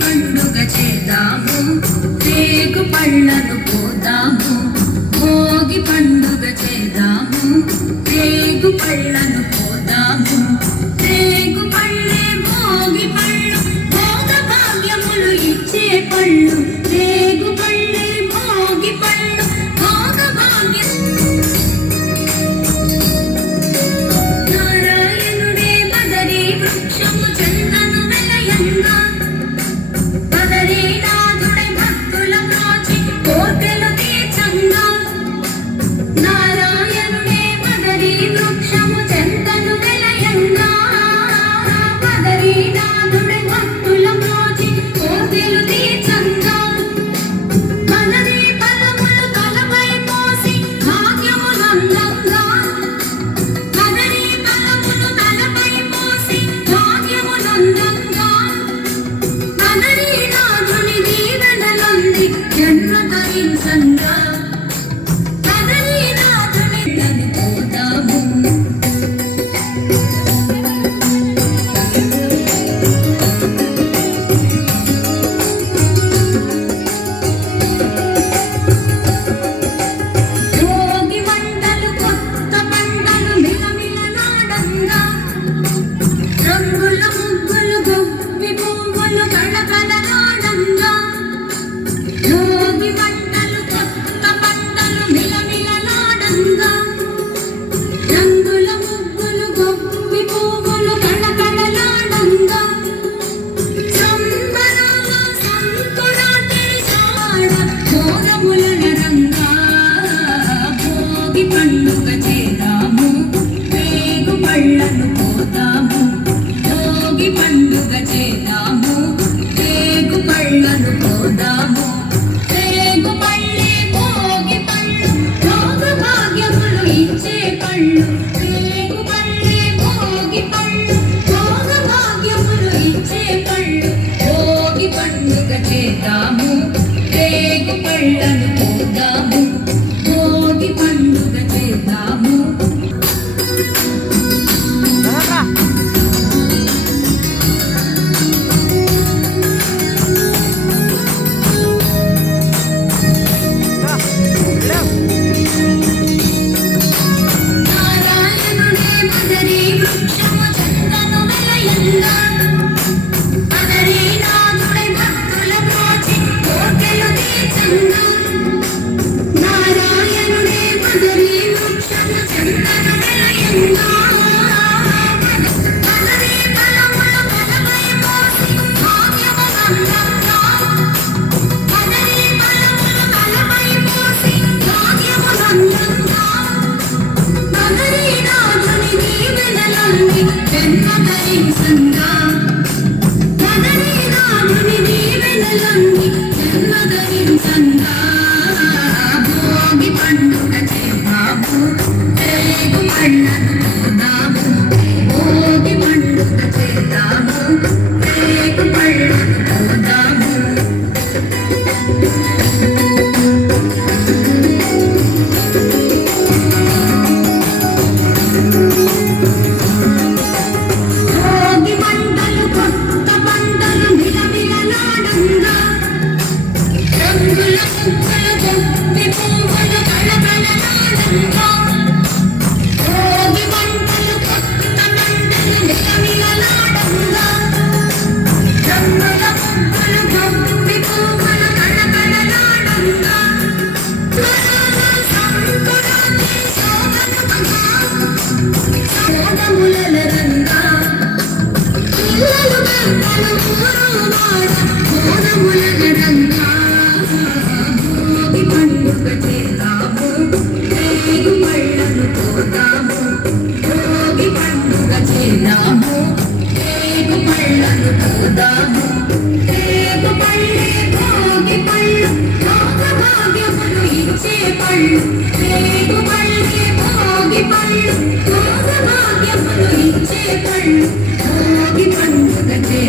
పండుగ చేద్దాము, రేగు పళ్ళను పోదాము. భోగి పండుగ చేద్దాము, రేగు పళ్ళను పోదాము. రేగు పళ్ళే భోగి పళ్ళు, భోగ భాగ్యములు ఇచ్చే పళ్ళు. రేగు పళ్ళే భోగి పళ్ళు, భోగ భాగ్యం. నారాయణుడే బదరీ వృక్షము చందను వెలయంగా, పండుగ చేద్దాము, రేగు పళ్ళను పోదాము. భోగి పండుగ చేద్దాము, రేగు పళ్ళను పోదాము. రేగు పళ్ళే భోగి పళ్ళు, భోగ భాగ్యములు ఇచ్చే పళ్ళు. రేగు పళ్ళే భోగి పళ్ళు, భోగ భాగ్యములు ఇచ్చే పళ్ళు. భోగి పండుగ చేద్దాము, రేగు పళ్ళను పోదాము. భోగి పండుగ చేద్దాము. కదలి రాముని దీవెనలన్నీ జన్మధరించంగా భోగి పండుగ చేద్దాము రేగు పళ్ళను పోదాము భోగి పండుగ చేద్దాము రేగు పళ్ళను పోదాము భోగి మంటలు కొత్త పంటలు నిలమిలలాడంగా రంగుల ముక్కలు గొప్పి పువ్వులు కళకళలాడంగా భోగి మంటలు కొత్త పంటలు నిలమిలలాడంగా రంగుల ముక్కలు గొప్పి పువ్వులు కళకళలాడంగా సంకురాత్రి శోభనమగా శోభముల రంగా పిల్లలు పెద్దలు ఊరువాడ మోనముల రంగా భోగి పండుగ చేద్దాము రేగు పళ్ళను పోదాము భోగి పండుగ చేద్దాము రేగు పళ్ళను పోదాము రేగు పళ్ళే భోగి పళ్ళు భోగ భాగ్యములు ఇచ్చే పళ్ళు